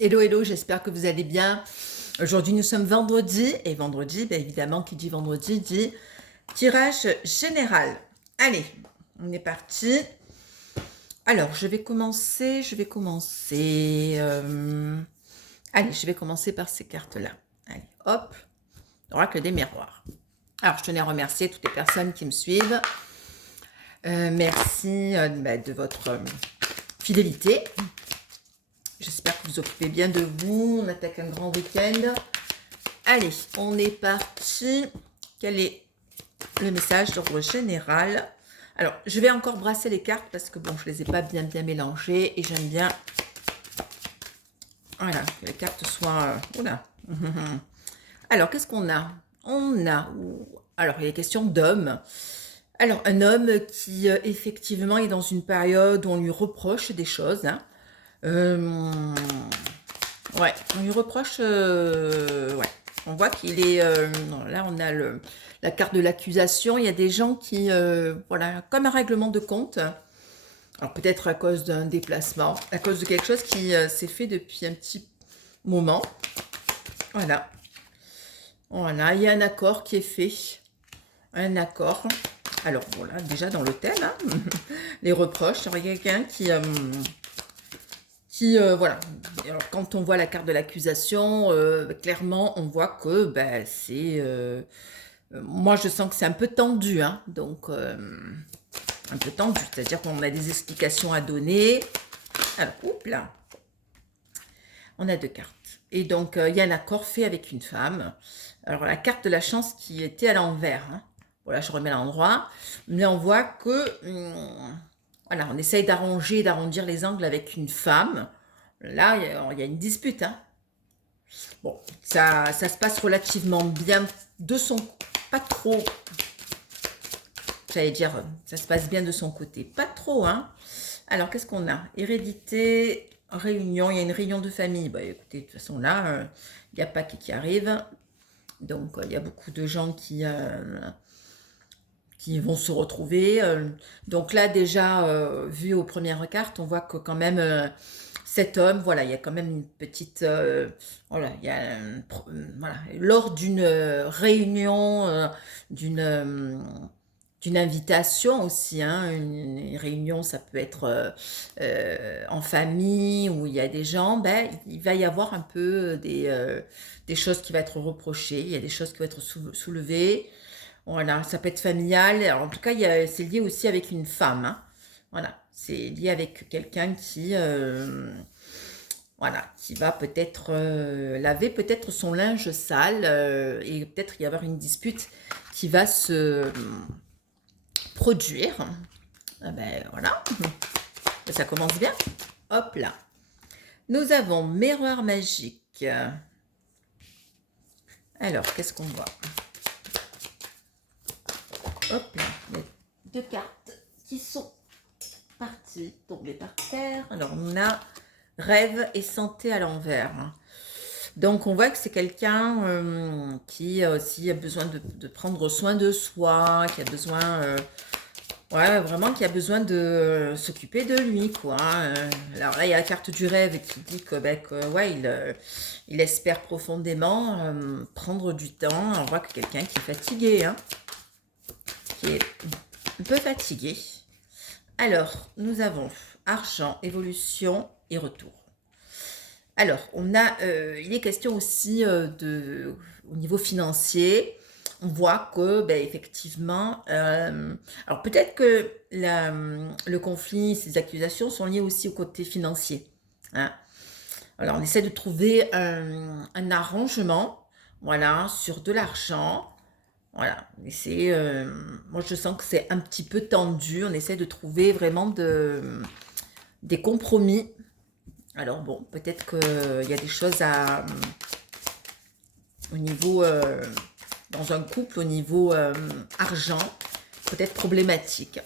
Hello, hello, j'espère que vous allez bien. Aujourd'hui, nous sommes vendredi, et vendredi, bien évidemment, qui dit vendredi, dit tirage général. Allez, on est parti. Alors, Allez, je vais commencer par ces cartes-là. Allez, hop, oracle des miroirs. Alors, je tenais à remercier toutes les personnes qui me suivent. Merci de votre fidélité. J'espère que vous occupez bien de vous. On attaque un grand week-end. Allez, on est parti. Quel est le message d'ordre général? Alors, je vais encore brasser les cartes parce que bon, je les ai pas bien mélangées et j'aime bien, voilà, que les cartes soient. Oula. Alors, qu'est-ce qu'on a? Alors, il est question d'homme. Alors, un homme qui effectivement est dans une période où on lui reproche des choses. Hein. Ouais, on lui reproche. Ouais, on voit qu'il est. Là, on a la carte de l'accusation. Il y a des gens qui, voilà, comme un règlement de compte. Alors peut-être à cause d'un déplacement, à cause de quelque chose qui s'est fait depuis un petit moment. Voilà. Voilà, il y a un accord qui est fait. Un accord. Alors voilà, déjà dans le thème, hein, les reproches. Il y a quelqu'un qui voilà. Alors, quand on voit la carte de l'accusation, clairement, on voit que ben, c'est... moi, je sens que c'est un peu tendu, hein, donc un peu tendu, c'est-à-dire qu'on a des explications à donner. Alors, oups là, on a deux cartes. Et donc, il y a un accord fait avec une femme. Alors, la carte de la chance qui était à l'envers, hein. Voilà, je remets à l'endroit. Mais on voit que... voilà, on essaye d'arrondir les angles avec une femme. Là, il y a une dispute. Hein. Bon, ça se passe relativement bien de son... Pas trop... J'allais dire, ça se passe bien de son côté. Pas trop, hein. Alors, qu'est-ce qu'on a? Hérédité, réunion. Il y a une réunion de famille. Bah, écoutez, de toute façon, là, il n'y a pas qui arrive. Donc, il y a beaucoup de gens qui vont se retrouver. Donc là, déjà, vu aux premières cartes, on voit que quand même, cet homme, voilà, il y a quand même une petite... voilà, il y a voilà, lors d'une réunion, d'une... d'une invitation aussi, hein. Une réunion, ça peut être en famille où il y a des gens, ben, il va y avoir un peu des choses qui vont être reprochées, il y a des choses qui vont être soulevées. Voilà, ça peut être familial. Alors, en tout cas, c'est lié aussi avec une femme. Hein. Voilà, c'est lié avec quelqu'un qui, voilà, qui va peut-être laver peut-être son linge sale et peut-être y avoir une dispute qui va se produire. Ah ben voilà, ça commence bien. Hop là. Nous avons miroir magique. Alors, qu'est-ce qu'on voit? Hop là, il y a deux cartes qui sont parties, tombées par terre. Alors, on a rêve et santé à l'envers. Donc, on voit que c'est quelqu'un qui aussi a besoin de prendre soin de soi, qui a besoin, ouais, vraiment, qui a besoin de s'occuper de lui, quoi. Alors là, il y a la carte du rêve qui dit que, ben, ouais, il espère profondément prendre du temps. On voit que quelqu'un qui est fatigué, hein, qui est un peu fatigué. Alors, nous avons argent, évolution et retour. Alors, il est question aussi au niveau financier. On voit que, ben, effectivement, alors peut-être que le conflit, ces accusations sont liées aussi au côté financier. Hein. Alors, on essaie de trouver un arrangement, voilà, sur de l'argent. Voilà, moi je sens que c'est un petit peu tendu. On essaie de trouver vraiment des compromis. Alors bon, peut-être qu'il y a des choses au niveau, dans un couple, au niveau argent, peut-être problématique.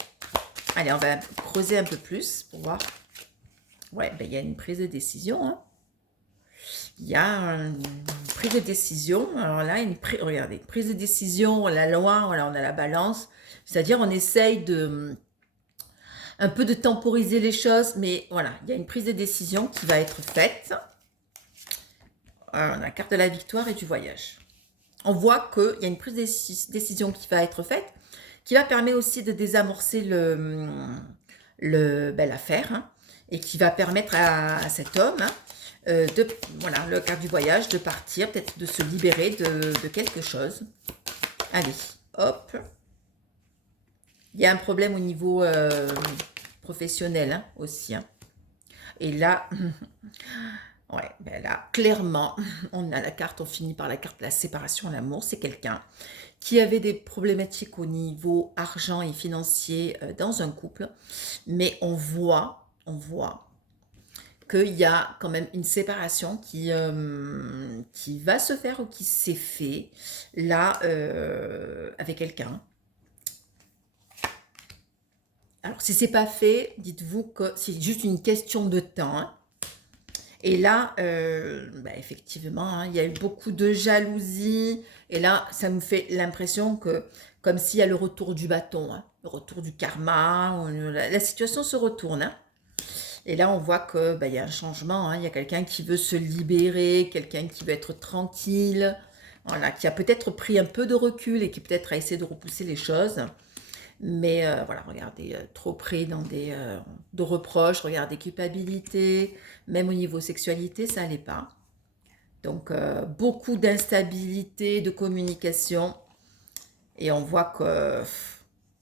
Allez, on va creuser un peu plus pour voir. Ouais, ben, il y a une prise de décision. Hein. Il y a une prise de décision. Alors là, regardez, une prise de décision, la loi, voilà, on a la balance. C'est-à-dire, on essaye un peu de temporiser les choses, mais voilà, il y a une prise de décision qui va être faite. on a la carte de la victoire et du voyage. On voit qu'il y a une prise de décision qui va être faite, qui va permettre aussi de désamorcer l'affaire, hein, et qui va permettre à cet homme, hein, voilà, le carte du voyage, de partir, peut-être de se libérer de quelque chose. Allez, hop. Il y a un problème au niveau professionnel, hein, aussi. Hein. Et là, ouais, ben là, clairement, on a la carte, on finit par la carte de la séparation, l'amour. C'est quelqu'un qui avait des problématiques au niveau argent et financier dans un couple. Mais on voit qu'il y a quand même une séparation qui va se faire ou qui s'est fait là avec quelqu'un. Alors, si c'est pas fait, dites-vous que c'est juste une question de temps. Hein. Et là, effectivement, hein, il y a eu beaucoup de jalousie. Et là, ça me fait l'impression que, comme s'il y a le retour du bâton, hein, le retour du karma, la situation se retourne. Hein. Et là, on voit que il y a un changement. Hein, il y a quelqu'un qui veut se libérer, quelqu'un qui veut être tranquille, voilà, qui a peut-être pris un peu de recul et qui peut-être a essayé de repousser les choses. Mais voilà, regardez, trop pris dans de reproches, regardez, culpabilité, même au niveau sexualité, ça n'allait pas. Donc, beaucoup d'instabilité, de communication. Et on voit que,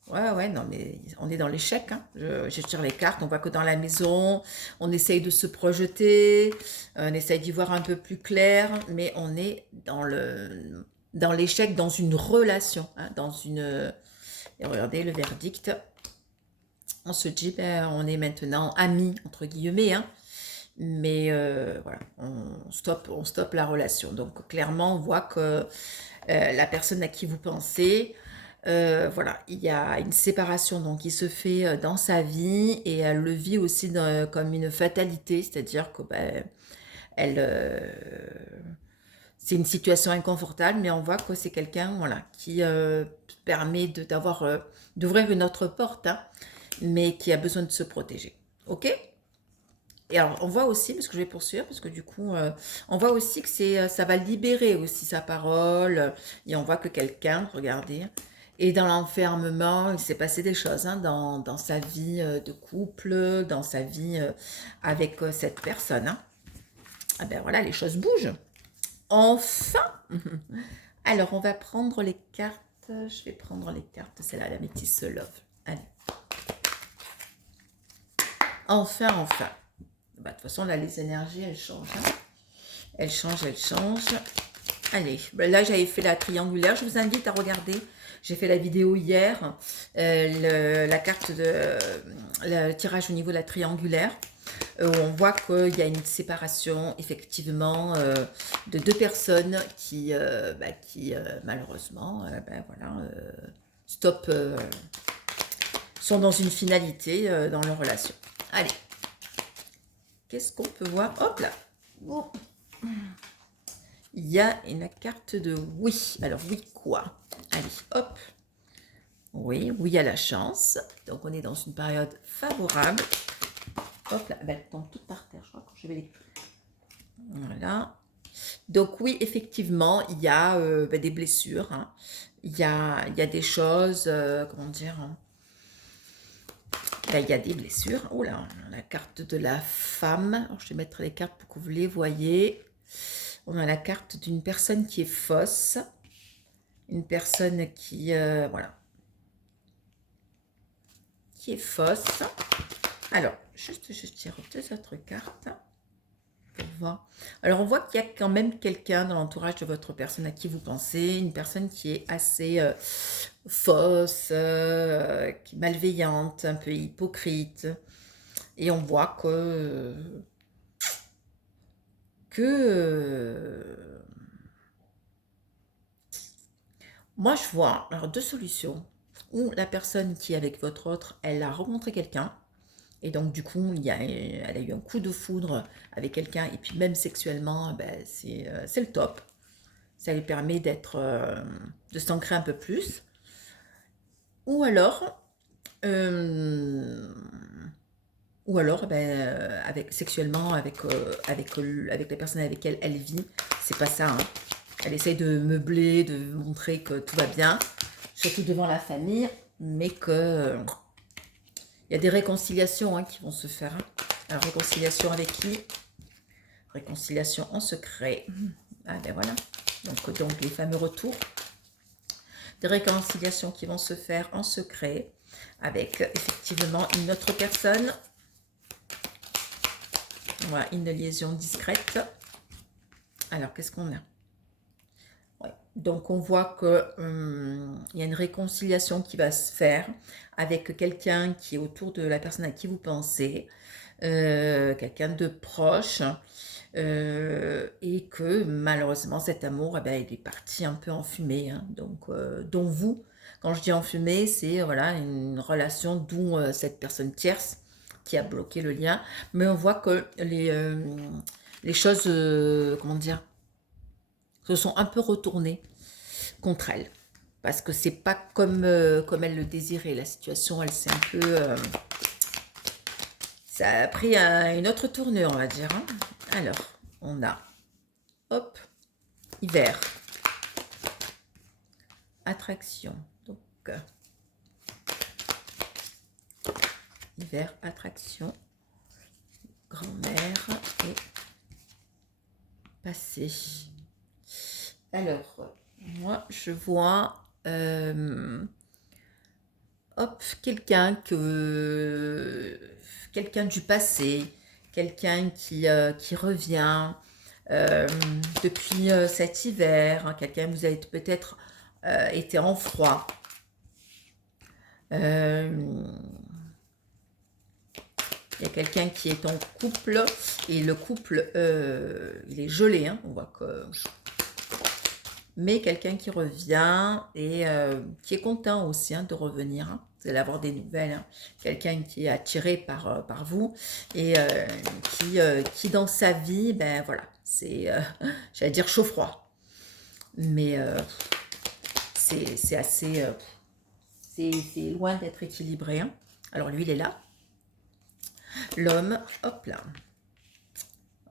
ouais, non, mais on est dans l'échec. Hein. Je tire les cartes, on voit que dans la maison, on essaye de se projeter, on essaye d'y voir un peu plus clair, mais on est dans l'échec, dans une relation, hein, dans une... Et regardez le verdict. On se dit, on est maintenant amis, entre guillemets, hein, mais voilà, on stoppe la relation. Donc clairement, on voit que la personne à qui vous pensez, voilà, il y a une séparation donc, qui se fait dans sa vie et elle le vit aussi comme une fatalité, c'est-à-dire que elle... c'est une situation inconfortable, mais on voit que c'est quelqu'un voilà, qui permet d'ouvrir une autre porte, hein, mais qui a besoin de se protéger. Ok? Et alors, on voit aussi, parce que je vais poursuivre, parce que du coup, on voit aussi que ça va libérer aussi sa parole. Et on voit que quelqu'un, regardez, est dans l'enfermement. Il s'est passé des choses hein, dans sa vie de couple, dans sa vie avec cette personne. Hein. Ah ben voilà, les choses bougent. Enfin, alors on va prendre les cartes. Je vais prendre les cartes. C'est là la métisse love. Allez. Enfin. De toute façon, là, les énergies, elles changent. Hein. Elles changent. Allez, là, j'avais fait la triangulaire. Je vous invite à regarder. J'ai fait la vidéo hier. La carte le tirage au niveau de la triangulaire. Où on voit qu'il y a une séparation effectivement de deux personnes qui malheureusement sont dans une finalité dans leur relation. Allez, qu'est-ce qu'on peut voir? Hop là, oh. Il y a une carte de oui. Alors oui quoi? Allez, hop. Oui à la chance. Donc on est dans une période favorable. Hop là, elles tombent toutes par terre, je crois que je vais les... Voilà. Donc oui, effectivement, il y a des blessures. Hein. Il y a des choses, comment dire... Hein. Il y a des blessures. Oh là, la carte de la femme. Alors, je vais mettre les cartes pour que vous les voyez. On a la carte d'une personne qui est fausse. Une personne qui... voilà. Qui est fausse. Alors, juste, je tire deux autres cartes pour voir. Alors, on voit qu'il y a quand même quelqu'un dans l'entourage de votre personne à qui vous pensez, une personne qui est assez fausse, qui est malveillante, un peu hypocrite. Et on voit moi, je vois alors, deux solutions. Ou la personne qui est avec votre autre, elle a rencontré quelqu'un. Et donc, du coup, elle a eu un coup de foudre avec quelqu'un. Et puis, même sexuellement, c'est le top. Ça lui permet de s'ancrer un peu plus. Ou alors, sexuellement, avec la personne avec laquelle elle vit, c'est pas ça, hein. Elle essaye de meubler, de montrer que tout va bien, surtout devant la famille, mais que il y a des réconciliations, hein, qui vont se faire. Hein. Alors, réconciliation avec qui? Réconciliation en secret. Ah ben voilà. Donc les fameux retours. Des réconciliations qui vont se faire en secret avec effectivement une autre personne. Voilà, une liaison discrète. Alors, qu'est-ce qu'on a? Ouais. Donc, on voit que il y a une réconciliation qui va se faire avec quelqu'un qui est autour de la personne à qui vous pensez, quelqu'un de proche, et que malheureusement, cet amour, eh ben, il est parti un peu en fumée. Hein. Donc, dont vous, quand je dis en fumée, c'est voilà, une relation d'où cette personne tierce qui a bloqué le lien. Mais on voit que les choses, comment dire, se sont un peu retournées contre elle. Parce que c'est pas comme elle le désirait. La situation, elle s'est un peu... ça a pris une autre tournure, on va dire. Hein. Alors, on a... Hop, hiver. Attraction. Donc, hiver, attraction. Grand-mère et passé. Alors, moi, je vois... hop, quelqu'un du passé, quelqu'un qui revient depuis cet hiver, hein, quelqu'un vous avez peut-être été en froid. Il y a quelqu'un qui est en couple et le couple il est gelé, hein, on voit que... Mais quelqu'un qui revient et qui est content aussi, hein, de revenir. Hein. Vous allez avoir des nouvelles. Hein. Quelqu'un qui est attiré par vous et qui dans sa vie, ben voilà, c'est, j'allais dire chaud-froid. Mais c'est assez... c'est loin d'être équilibré. Hein. Alors lui, il est là. L'homme, hop là.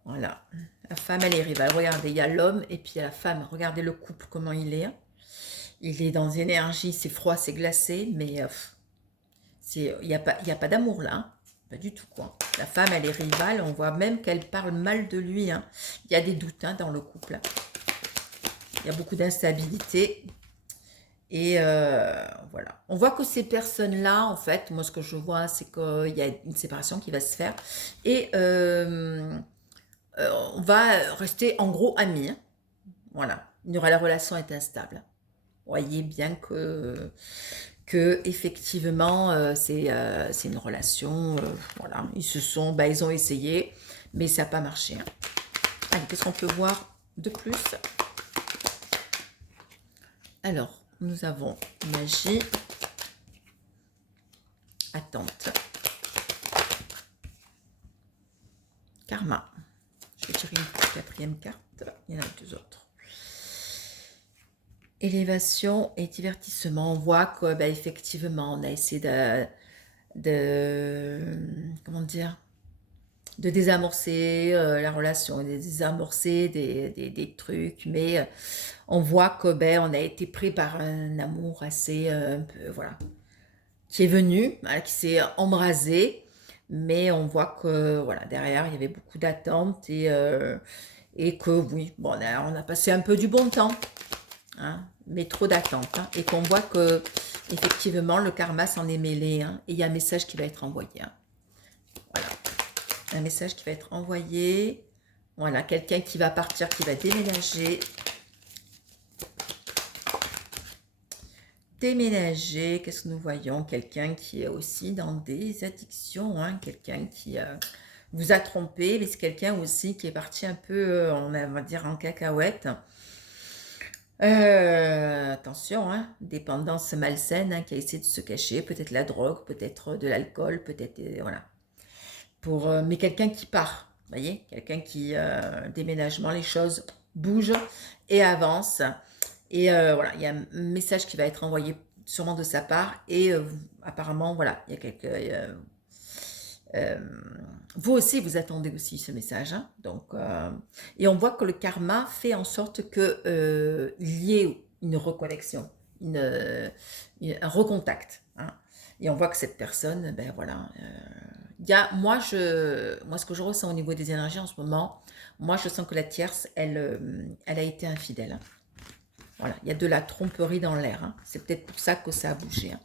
Voilà. La femme, elle est rivale. Regardez, il y a l'homme et puis il y a la femme. Regardez le couple, comment il est. Il est dans une énergie, c'est froid, c'est glacé, mais il n'y a pas d'amour là. Hein. Pas du tout, quoi. La femme, elle est rivale. On voit même qu'elle parle mal de lui. Hein. Il y a des doutes, hein, dans le couple. Il y a beaucoup d'instabilité. Et voilà. On voit que ces personnes-là, en fait, moi, ce que je vois, c'est qu'il y a une séparation qui va se faire. Et... on va rester en gros amis. Hein. Voilà. La relation est instable. Vous voyez bien que effectivement, c'est une relation. Voilà. Ils ont essayé, mais ça n'a pas marché. Hein. Allez, qu'est-ce qu'on peut voir de plus? Alors, nous avons magie, attente, karma. Je vais tirer une quatrième carte. Il y en a deux autres. Élévation et divertissement. On voit que, ben, effectivement, on a essayé comment dire, de désamorcer la relation, de désamorcer des trucs, mais on voit que ben, on a été pris par un amour assez un peu, voilà, qui est venu, voilà, qui s'est embrasé, mais on voit que voilà, derrière il y avait beaucoup d'attentes et que oui, bon, on a passé un peu du bon temps. Hein, mais trop d'attentes. Hein, et qu'on voit que effectivement le karma s'en est mêlé. Hein, et il y a un message qui va être envoyé. Hein. Voilà. Un message qui va être envoyé. Voilà, quelqu'un qui va partir, qui va déménager. Déménager, qu'est-ce que nous voyons? Quelqu'un qui est aussi dans des addictions. Hein, quelqu'un qui vous a trompé, mais c'est quelqu'un aussi qui est parti un peu, on va dire, en cacahuète. Attention, hein, dépendance malsaine, hein, qui a essayé de se cacher, peut-être la drogue, peut-être de l'alcool, peut-être, voilà. Mais quelqu'un qui part, vous voyez, quelqu'un qui, déménagement, les choses bougent et avancent. Et voilà, il y a un message qui va être envoyé sûrement de sa part. Et apparemment, voilà, il y a Vous aussi, vous attendez aussi ce message. Hein. Donc, et on voit que le karma fait en sorte qu'il y ait une reconnexion, un recontact. Hein. Et on voit que cette personne, ben voilà. Moi, ce que je ressens au niveau des énergies en ce moment, moi, je sens que la tierce, elle a été infidèle. Hein. Voilà, il y a de la tromperie dans l'air. Hein. C'est peut-être pour ça que ça a bougé. Hein.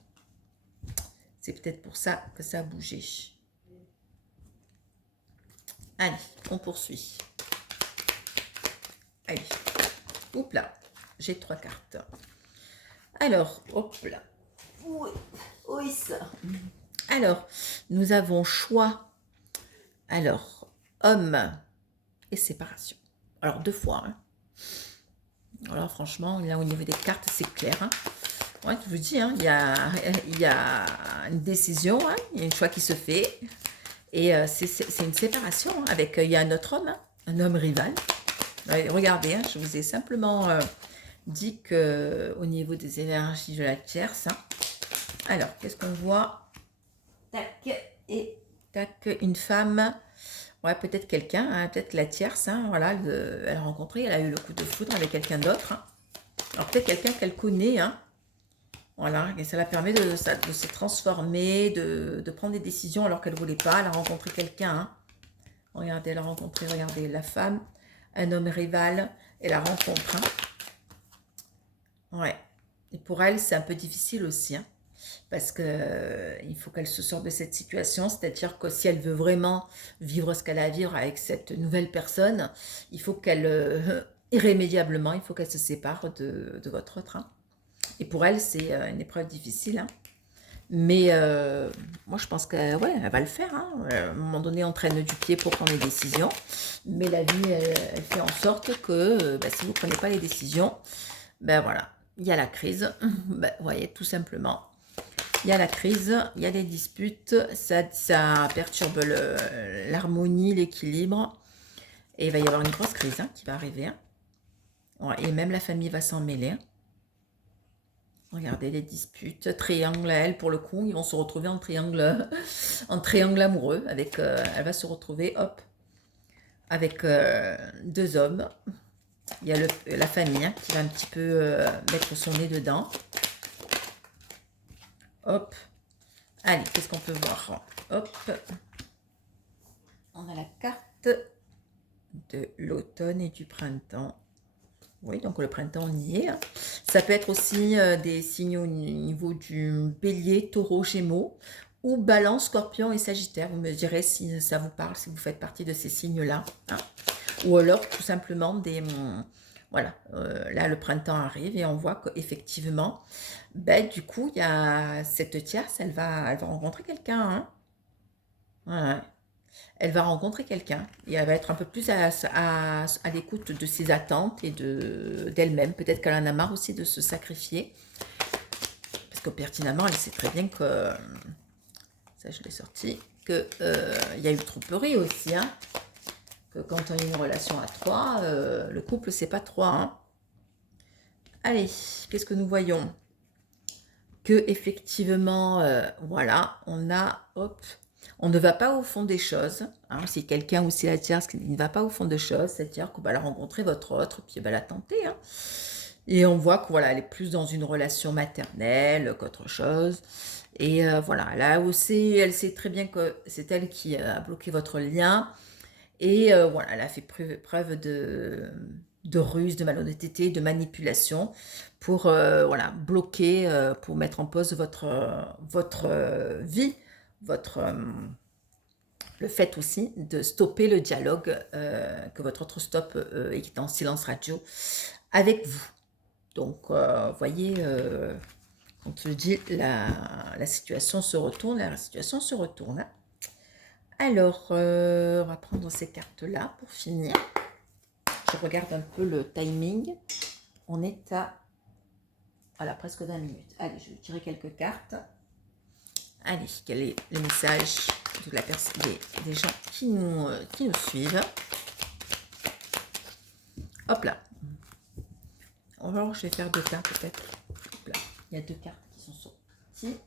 C'est peut-être pour ça que ça a bougé. Allez, on poursuit. Allez, hop là, j'ai 3 cartes. Alors, hop là. Oui, ça. Alors, nous avons choix. Alors, homme et séparation. Alors, 2 fois. Hein. Alors, franchement, là, au niveau des cartes, c'est clair. Hein. Ouais, je vous dis, hein, il y a une décision, hein, il y a un choix qui se fait. Et c'est une séparation hein, avec, il y a un autre homme, hein, un homme rival. Regardez, hein, je vous ai simplement dit qu'au niveau des énergies de la tierce, hein, alors, qu'est-ce qu'on voit? Tac, et tac, une femme, ouais, peut-être quelqu'un, hein, peut-être la tierce, hein, voilà, elle a rencontré, elle a eu le coup de foudre avec quelqu'un d'autre. Hein. Alors, peut-être quelqu'un qu'elle connaît, hein, voilà, et ça la permet de se transformer, de prendre des décisions alors qu'elle ne voulait pas. Elle a rencontré quelqu'un. Hein. Regardez, elle a rencontré, regardez, la femme, un homme rival, elle la rencontre. Hein. Ouais. Et pour elle, c'est un peu difficile aussi. Hein, parce qu'il faut qu'elle se sorte de cette situation. C'est-à-dire que si elle veut vraiment vivre ce qu'elle a à vivre avec cette nouvelle personne, il faut qu'elle, irrémédiablement, il faut qu'elle se sépare de votre train. Et pour elle, c'est une épreuve difficile. Hein. Mais moi, je pense qu'elle ouais, elle va le faire. Hein. À un moment donné, on traîne du pied pour prendre les décisions. Mais la vie, elle fait en sorte que si vous ne prenez pas les décisions, ben voilà, il y a la crise. Ben, vous voyez, tout simplement. Il y a la crise, il y a des disputes. Ça perturbe l'harmonie, l'équilibre. Et il va y avoir une grosse crise hein, qui va arriver. Hein. Ouais, et même la famille va s'en mêler. Hein. Regardez les disputes, triangle à elle pour le coup, ils vont se retrouver en triangle amoureux. Avec, elle va se retrouver, hop, avec 2 hommes. Il y a la famille hein, qui va un petit peu mettre son nez dedans. Hop. Allez, qu'est-ce qu'on peut voir? Hop. On a la carte de l'automne et du printemps. Oui, donc le printemps, on y est. Hein. Ça peut être aussi des signes au niveau du bélier, taureau, gémeaux, ou balance, scorpion et sagittaire. Vous me direz si ça vous parle, si vous faites partie de ces signes-là. Hein. Ou alors, tout simplement, voilà, là, le printemps arrive et on voit qu'effectivement, ben, du coup, il y a cette tierce, elle va rencontrer quelqu'un. Hein. Ouais. Elle va rencontrer quelqu'un et elle va être un peu plus à l'écoute de ses attentes et d'elle-même. Peut-être qu'elle en a marre aussi de se sacrifier. Parce que pertinemment, elle sait très bien que, ça je l'ai sorti, qu'il y a eu tromperie aussi. Hein, que quand on a une relation à 3, le couple c'est pas 3. Hein. Allez, qu'est-ce que nous voyons? Que effectivement, voilà, on a, hop, on ne va pas au fond des choses. Hein, si quelqu'un ou si la tierce qui ne va pas au fond des choses, c'est-à-dire qu'on va la rencontrer votre autre, puis elle va la tenter. Hein. Et on voit que voilà, elle est plus dans une relation maternelle qu'autre chose. Et voilà, là aussi, elle sait très bien que c'est elle qui a bloqué votre lien. Et voilà, elle a fait preuve de ruse, de malhonnêteté, de manipulation pour voilà, bloquer, pour mettre en pause votre vie, le fait aussi de stopper le dialogue que votre autre stop et qui est en silence radio avec vous. Donc, voyez, on te dit, la situation se retourne, la situation se retourne. Hein. Alors, on va prendre ces cartes-là pour finir. Je regarde un peu le timing. On est à voilà, presque 20 minutes. Allez, je vais tirer quelques cartes. Allez, quel est le message de la des gens qui nous suivent? Hop là. Alors, je vais faire 2 cartes peut-être. Hop là. Il y a 2 cartes qui sont sorties.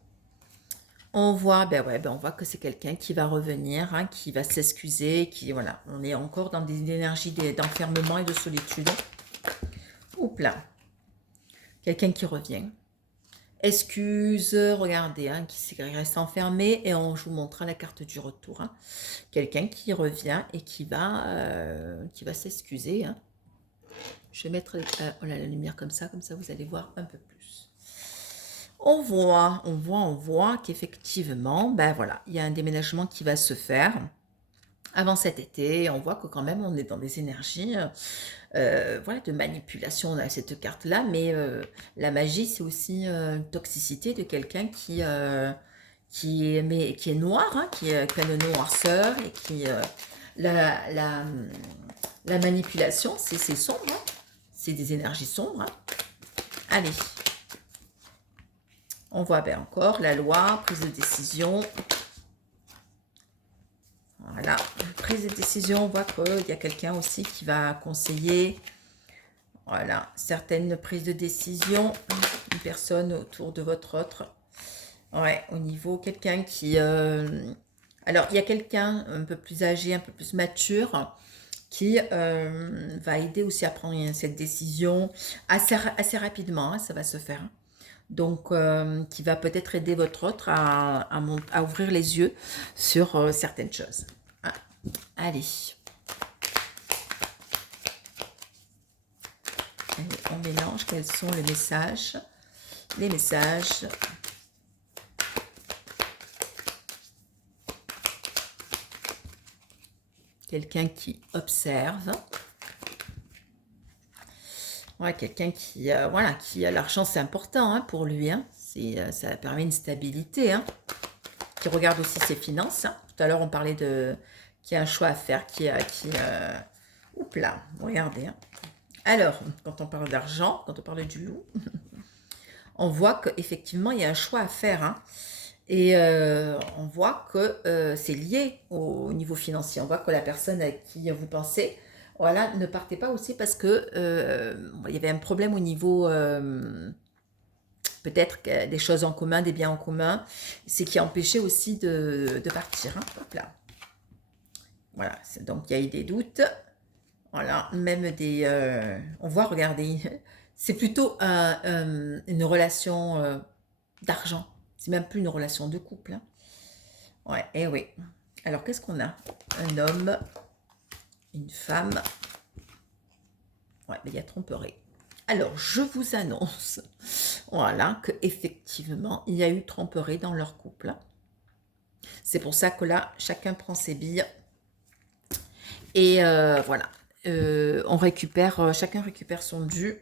On voit, ben ouais, ben on voit que c'est quelqu'un qui va revenir, hein, qui va s'excuser, qui, voilà, on est encore dans des énergies d'enfermement et de solitude. Oups là, quelqu'un qui revient. Excuse, regardez, hein, qui reste enfermé et on, je vous montre la carte du retour. Hein. Quelqu'un qui revient et qui va s'excuser. Hein. Je vais mettre la lumière comme ça vous allez voir un peu plus. On voit qu'effectivement, ben voilà, il y a un déménagement qui va se faire avant cet été. On voit que quand même, on est dans des énergies voilà, de manipulation. On a cette carte-là, mais la magie, c'est aussi une toxicité de quelqu'un qui est noir, hein, qui est plein de noirceur et qui... la, la, la manipulation, c'est sombre, hein. C'est des énergies sombres. Hein. Allez. On voit bien encore la loi, prise de décision. Voilà, prise de décision, on voit qu'il y a quelqu'un aussi qui va conseiller. Voilà, certaines prises de décision. Une personne autour de votre autre. Ouais, au niveau, quelqu'un qui... alors, il y a quelqu'un un peu plus âgé, un peu plus mature, qui va aider aussi à prendre cette décision assez rapidement, hein, ça va se faire. Donc, qui va peut-être aider votre autre à ouvrir les yeux sur certaines choses. Ah, allez. Allez, on mélange. Quels sont les messages? Les messages. Quelqu'un qui observe. Ouais, quelqu'un qui, voilà, qui a l'argent, c'est important hein, pour lui. Hein. Ça permet une stabilité. Hein. Qui regarde aussi ses finances. Hein. Tout à l'heure, on parlait de qui a un choix à faire, oups là, regardez. Hein. Alors, quand on parle d'argent, quand on parle du loup, on voit qu'effectivement, il y a un choix à faire. Hein. Et on voit que c'est lié au niveau financier. On voit que la personne à qui vous pensez, voilà, ne partez pas aussi parce que il y avait un problème au niveau peut-être des choses en commun, des biens en commun, c'est qui a empêché aussi de partir. Hein. Hop là. Voilà, donc il y a eu des doutes. Voilà, même des... on voit, regardez, c'est plutôt une relation d'argent. C'est même plus une relation de couple. Hein. Ouais, et oui. Alors, qu'est-ce qu'on a? Un homme, une femme. Ouais, mais il y a tromperie. Alors, je vous annonce, voilà, qu'effectivement, il y a eu tromperie dans leur couple. C'est pour ça que là, chacun prend ses billes. Et voilà, chacun récupère son dû.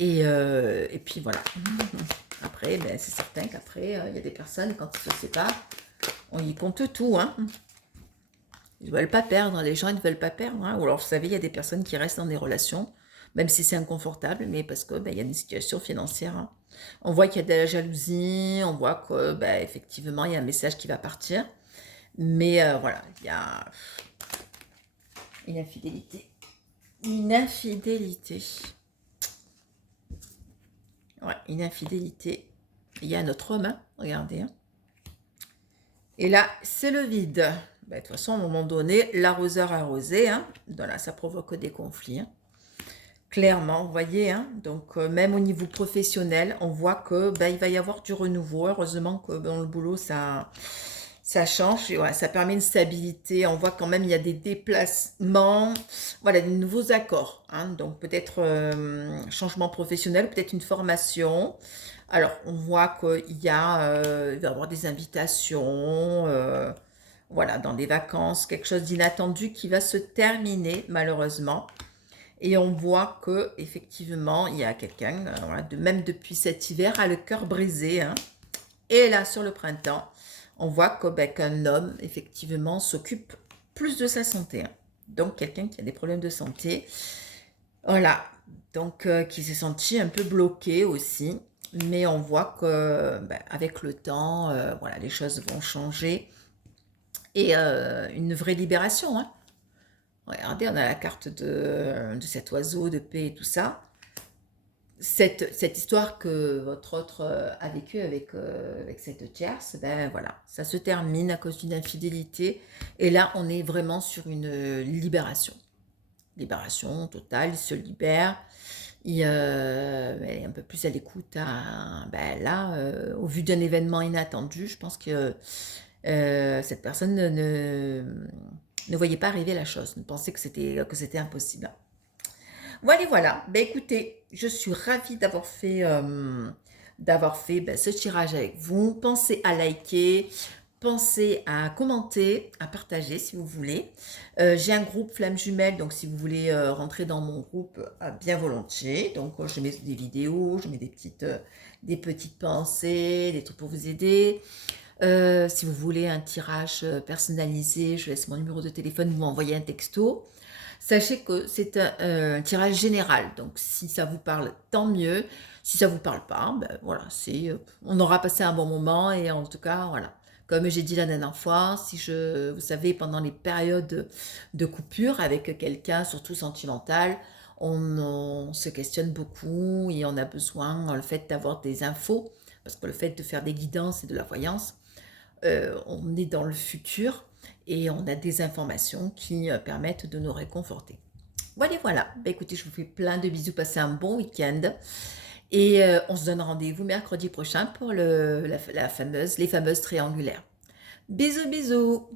Et puis voilà. Après, ben, c'est certain qu'après, il y a des personnes, quand ils se séparent, on y compte tout. Hein. Ils ne veulent pas perdre, les gens ils ne veulent pas perdre. Hein. Ou alors, vous savez, il y a des personnes qui restent dans des relations, même si c'est inconfortable, mais parce que ben, y a des situations financières. Hein. On voit qu'il y a de la jalousie, on voit que ben, effectivement, il y a un message qui va partir. Mais voilà, il y a une infidélité. Une infidélité. Ouais, une infidélité. Il y a notre homme, hein, regardez. Hein. Et là, c'est le vide. Ben, de toute façon, à un moment donné, l'arroseur arrosé, hein, voilà, ça provoque des conflits. Hein. Clairement, vous voyez, hein, donc même au niveau professionnel, on voit que ben, il va y avoir du renouveau. Heureusement que dans le boulot, ça change. Et ouais, ça permet une stabilité. On voit quand même il y a des déplacements, voilà, des nouveaux accords. Hein, donc peut-être changement professionnel, peut-être une formation. Alors, on voit qu'il y a, il va y avoir des invitations, voilà, dans des vacances, quelque chose d'inattendu qui va se terminer malheureusement. Et on voit que effectivement, il y a quelqu'un, voilà, même depuis cet hiver, a le cœur brisé. Hein. Et là, sur le printemps, on voit qu'un homme, effectivement, s'occupe plus de sa santé. Hein. Donc, quelqu'un qui a des problèmes de santé. Voilà. Donc, qui s'est senti un peu bloqué aussi. Mais on voit que avec le temps, voilà, les choses vont changer. Et une vraie libération. Hein. Regardez, on a la carte de cet oiseau de paix et tout ça. cette histoire que votre autre a vécue avec cette tierce, ben voilà, ça se termine à cause d'une infidélité. Et là, on est vraiment sur une libération. Libération totale, il se libère. Elle est un peu plus à l'écoute. Ben là, au vu d'un événement inattendu, je pense que cette personne ne voyait pas arriver la chose, ne pensait que c'était impossible. Voilà, voilà. Ben écoutez, je suis ravie d'avoir fait ben, ce tirage avec vous. Pensez à liker, pensez à commenter, à partager si vous voulez. J'ai un groupe Flamme Jumelle, donc si vous voulez rentrer dans mon groupe, bien volontiers. Donc je mets des vidéos, je mets des petites pensées, des trucs pour vous aider. Si vous voulez un tirage personnalisé, je laisse mon numéro de téléphone, vous m'envoyez un texto. Sachez que c'est un tirage général, donc si ça vous parle, tant mieux. Si ça vous parle pas, ben voilà, on aura passé un bon moment et en tout cas, voilà. Comme j'ai dit la dernière fois, vous savez, pendant les périodes de coupure avec quelqu'un, surtout sentimental, on se questionne beaucoup et on a besoin, le fait d'avoir des infos, parce que le fait de faire des guidances et de la voyance, on est dans le futur et on a des informations qui permettent de nous réconforter. Voilà, voilà. Bah, écoutez, je vous fais plein de bisous, passez un bon week-end et on se donne rendez-vous mercredi prochain pour les fameuses triangulaires. Bisous, bisous.